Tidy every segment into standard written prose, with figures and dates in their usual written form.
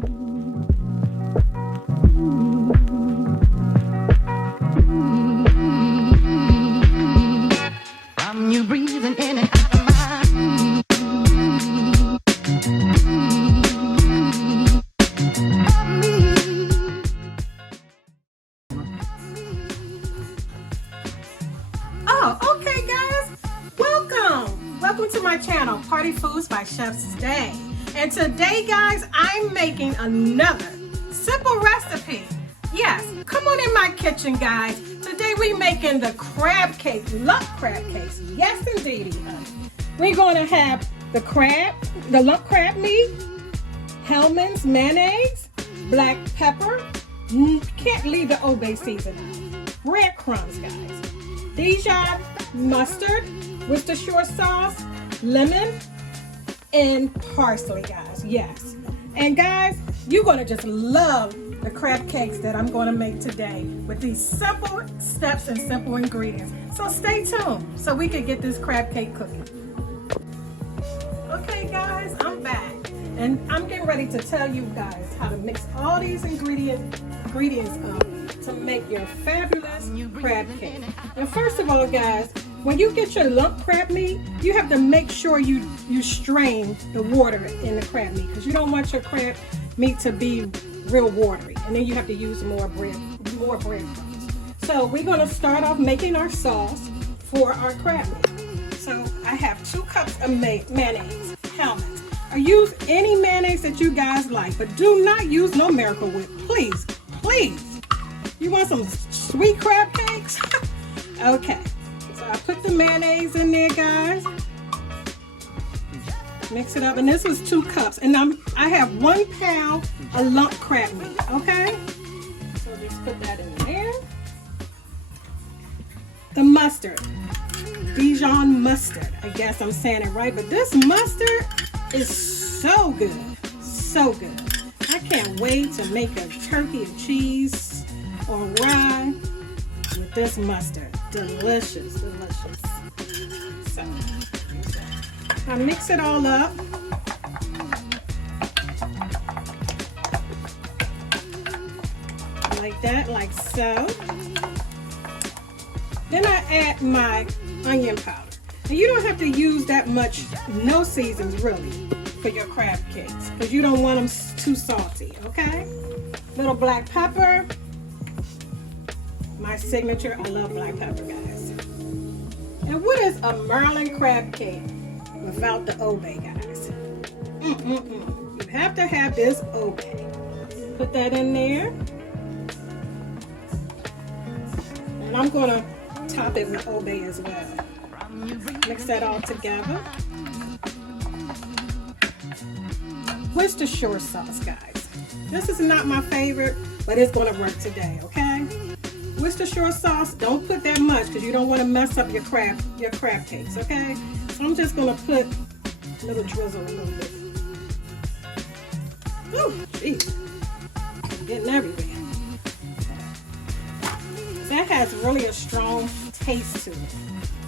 From you breathing in and out of my Oh, okay, guys. Welcome to my channel, Party Foods by Chef's Day. And today, guys, I'm making another simple recipe. Yes, come on in my kitchen, guys. Today we're making the crab cake, lump crab cakes. Yes, indeed, honey. We're going to have the lump crab meat, Hellman's mayonnaise, black pepper. Can't leave the Obey seasoning. Breadcrumbs, guys. Dijon mustard, Worcestershire sauce, lemon, and parsley, guys. Yes. And guys, you're going to just love the crab cakes that I'm going to make today with these simple steps and simple ingredients. So stay tuned so we can get this crab cake cooking. Okay, guys, I'm back. And I'm getting ready to tell you guys how to mix all these ingredients up to make your fabulous crab cake. And first of all, guys, when you get your lump crab meat, you have to make sure you strain the water in the crab meat, because you don't want your crab meat to be real watery, and then you have to use more breadcrumbs. So we're going to start off making our sauce for our crab meat. So I have 2 cups of mayonnaise, Hellmann's. Or use any mayonnaise that you guys like, but do not use no Miracle Whip, please. Please. You want some sweet crab cakes? Okay. So I put the mayonnaise in there, guys. Mix it up, and this was 2 cups, and I have 1 pound of lump crab meat. Okay. So just put that in there. The mustard, Dijon mustard. I guess I'm saying it right, but this mustard is so good, so good. I can't wait to make a turkey and cheese or rye with this mustard. Delicious, delicious. So I mix it all up. Like that, like so. Then I add my onion powder. Now you don't have to use that much, no seasons really, for your crab cakes, because you don't want them too salty, okay? Little black pepper. My signature, I love black pepper, guys. And what is a Maryland crab cake without the Obey, guys? You have to have this Obey. Put that in there. And I'm going to top it with Obey as well. Mix that all together. Worcestershire sauce, guys. This is not my favorite, but it's going to work today, okay? Worcestershire sauce, don't put that much because you don't want to mess up your crab cakes, okay? So I'm just going to put a little drizzle, a little bit. Oh, jeez. Getting everywhere. That has really a strong taste to it.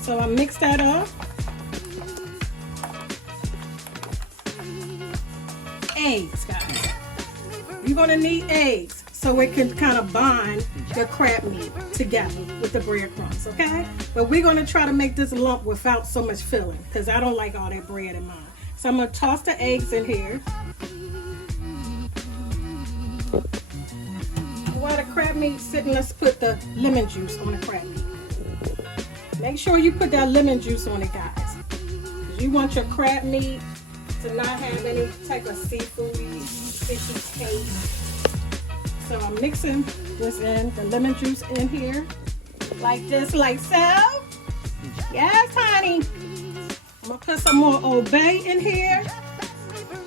So I mix that up. Eggs, guys. You're going to need eggs so it can kind of bind the crab meat together with the breadcrumbs, okay? But we're going to try to make this lump without so much filling, because I don't like all that bread in mine. So I'm going to toss the eggs in here. While the crab meat's sitting, let's put the lemon juice on the crab meat. Make sure you put that lemon juice on it, guys. You want your crab meat to not have any type of seafoody, fishy taste. So I'm mixing this in, the lemon juice in here, like this, like so. Yes, honey. I'm gonna put some more Obey in here.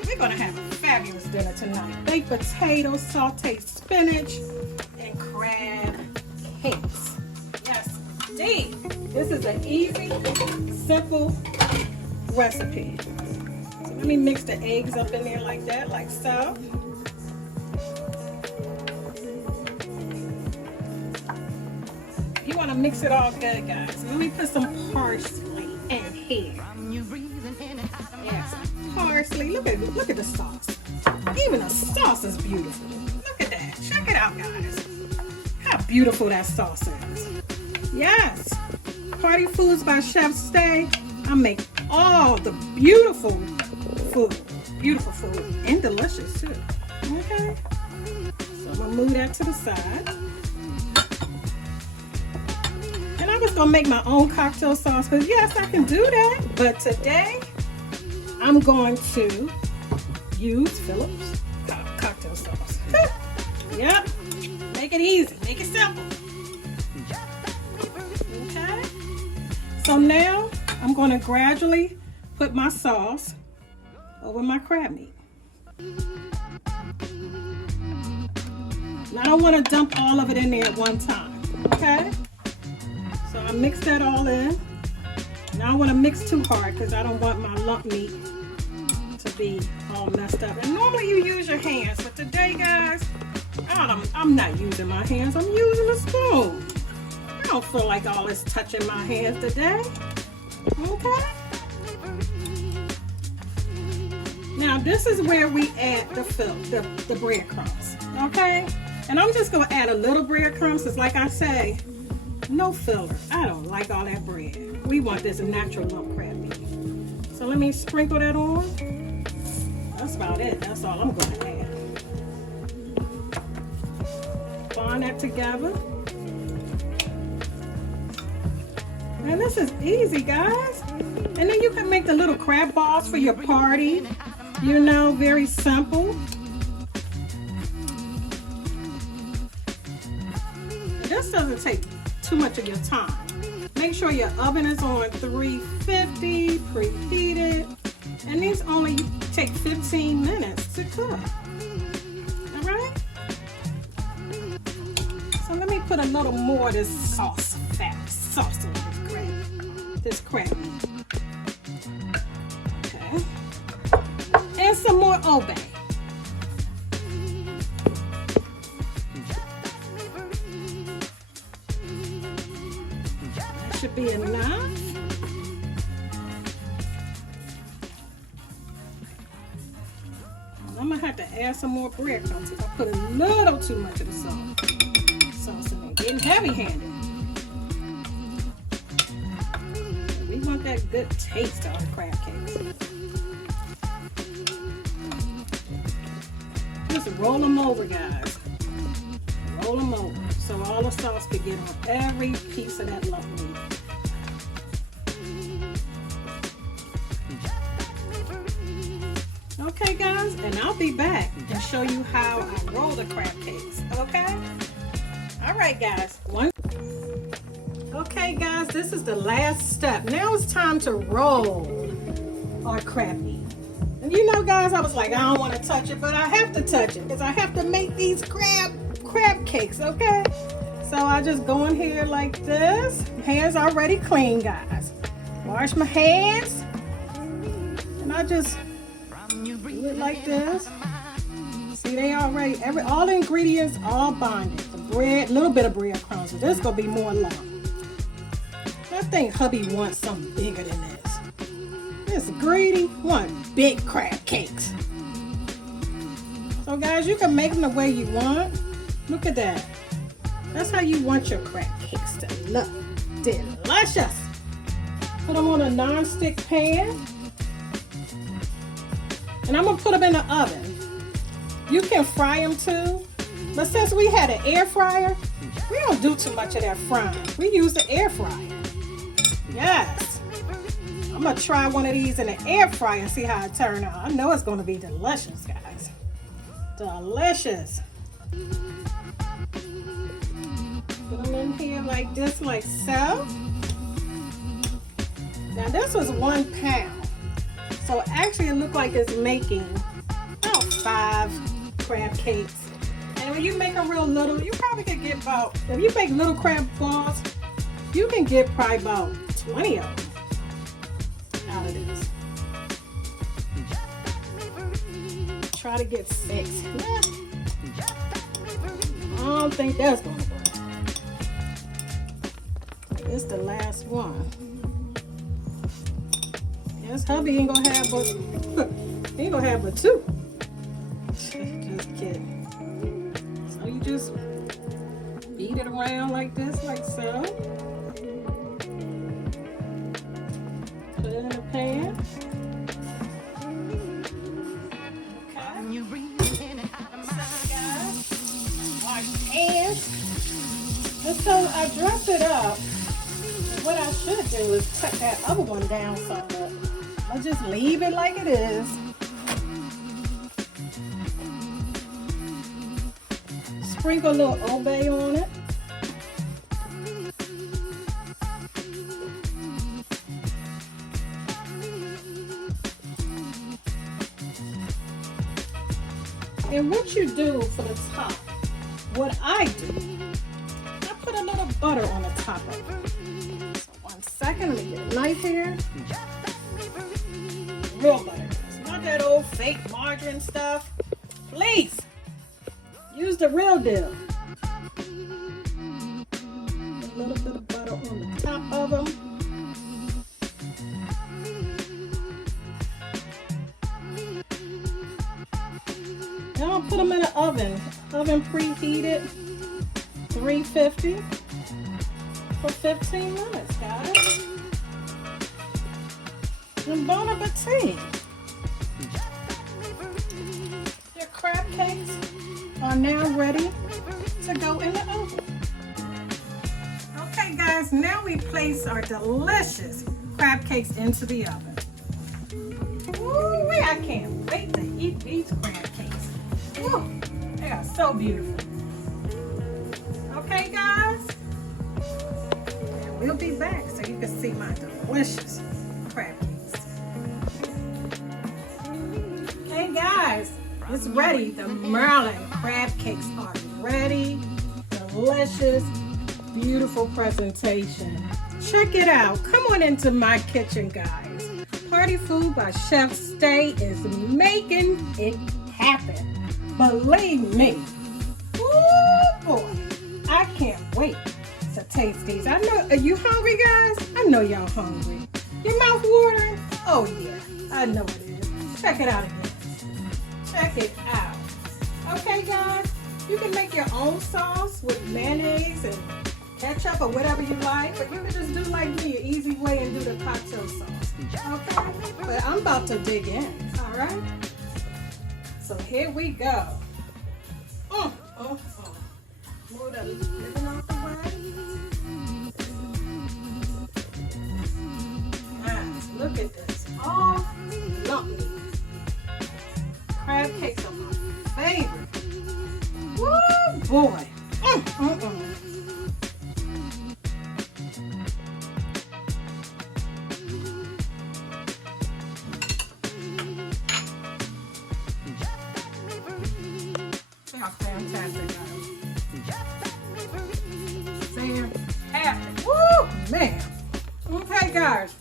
We're gonna have a fabulous dinner tonight. Baked potatoes, sauteed spinach, and crab cakes. Yes, indeed. This is an easy, simple recipe. So let me mix the eggs up in there like that, like so. You want to mix it all good, guys. Let me put some parsley in here. Yes, parsley. Look at the sauce. Even the sauce is beautiful. Look at that. Check it out, guys. How beautiful that sauce is. Yes. Party Foods by Chef Stay. I make all the beautiful food. Beautiful food. And delicious too. Okay. So I'm going to move that to the side. And I was going to make my own cocktail sauce because yes, I can do that. But today, I'm going to use Phillips cocktail sauce. Yep. Make it easy. Make it simple. Okay. So now I'm going to gradually put my sauce over my crab meat. Now I don't want to dump all of it in there at one time. Okay. So I mix that all in. Now I want to mix too hard because I don't want my lump meat to be all messed up. And normally you use your hands, but today, guys, I'm not using my hands. I'm using a spoon. I don't feel like all this touching my hands today. Okay. Now this is where we add the breadcrumbs. Okay. And I'm just gonna add a little breadcrumbs because, like I say, no filler. I don't like all that bread. We want this natural lump crab meat. So let me sprinkle that on. That's about it. That's all I'm going to add. Bind that together. And this is easy, guys. And then you can make the little crab balls for your party. You know, very simple. This doesn't take too much of your time. Make sure your oven is on 350, preheated, and these only take 15 minutes to cook. All right? So let me put a little more of this sauce on this crab meat. Okay. And some more obey. Should be enough. I'm gonna have to add some more breadcrumbs if I put a little too much of the sauce in there. Getting heavy-handed. We want that good taste of the crab cakes. Just roll them over, guys. Roll them over so all the sauce can get on every piece of that lump meat. Okay, guys, and I'll be back and show you how I roll the crab cakes. Okay? All right, guys. Okay, guys, this is the last step. Now it's time to roll our crab meat. And you know, guys, I was like, I don't want to touch it, but I have to touch it because I have to make these crab cakes, okay? So I just go in here like this. Hands already clean, guys. Wash my hands. And I just do it like this. See, they already, all the ingredients all bonded. The bread, little bit of breadcrumbs. So this is gonna be more lump. I think hubby wants something bigger than this. This greedy, want big crab cakes. So guys, you can make them the way you want. Look at that. That's how you want your crab cakes to look. Delicious. Put them on a non-stick pan. And I'm gonna put them in the oven. You can fry them too. But since we had an air fryer, we don't do too much of that frying. We use the air fryer. Yes. I'm gonna try one of these in the air fryer and see how it turns out. I know it's gonna be delicious, guys. Delicious. Put them in here like this, like so. Now this was 1 pound. So actually it looked like it's making about 5 crab cakes. And when you make them real little, you probably could get about, if you make little crab balls, you can get probably about 20 of them out of this. Try to get 6. I don't think that's gonna work. This is the last one. Yes, hubby ain't gonna have but he ain't gonna have but 2. around like this, like so. Put it in the pan. You breathe in and out of my Wash hands. And so I dressed it up. What I should do is cut that other one down some, but I'll just leave it like it is. Sprinkle a little obey on it. And what you do for the top, what I do, I put a little butter on the top of it. So 1 second, let me get a knife here. Real butter, not that old fake margarine stuff. Please, use the real deal. A little bit of butter on the top of them. Now I'll put them in the oven. Oven preheated, 350 for 15 minutes, got it? And bon appetit. Your crab cakes are now ready to go in the oven. Okay guys, now we place our delicious crab cakes into the oven. Ooh, I can't wait to eat these crab cakes. Ooh, they are so beautiful. Okay guys, and we'll be back so you can see my delicious crab cakes. Okay guys, it's ready. The Maryland crab cakes are ready. Delicious, beautiful presentation. Check it out. Come on into my kitchen, guys. Party Food by Chef Stay is making it happen. Believe me. Ooh boy, I can't wait to taste these. I know, are you hungry guys? I know y'all hungry. Your mouth watering? Oh yeah, I know it is. Check it out again. Check it out. Okay guys, you can make your own sauce with mayonnaise and ketchup or whatever you like, but you can just do like me, an easy way, and do the cocktail sauce. Okay, but I'm about to dig in, all right? So here we go. Move the living off the way. Nice, look at this. Oh, lumpy. Crab cakes are my favorite. Woo, boy. They are fantastic, guys. Fantastic. Woo, man. Okay, guys.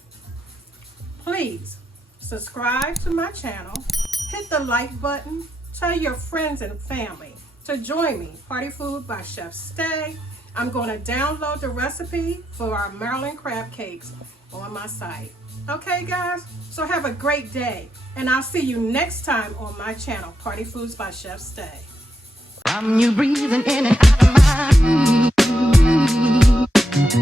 Please subscribe to my channel. Hit the like button. Tell your friends and family to join me. Party Food by Chef Stay. I'm going to download the recipe for our Maryland crab cakes on my site. Okay, guys? So have a great day. And I'll see you next time on my channel, Party Foods by Chef Stay. from you breathing in and out of my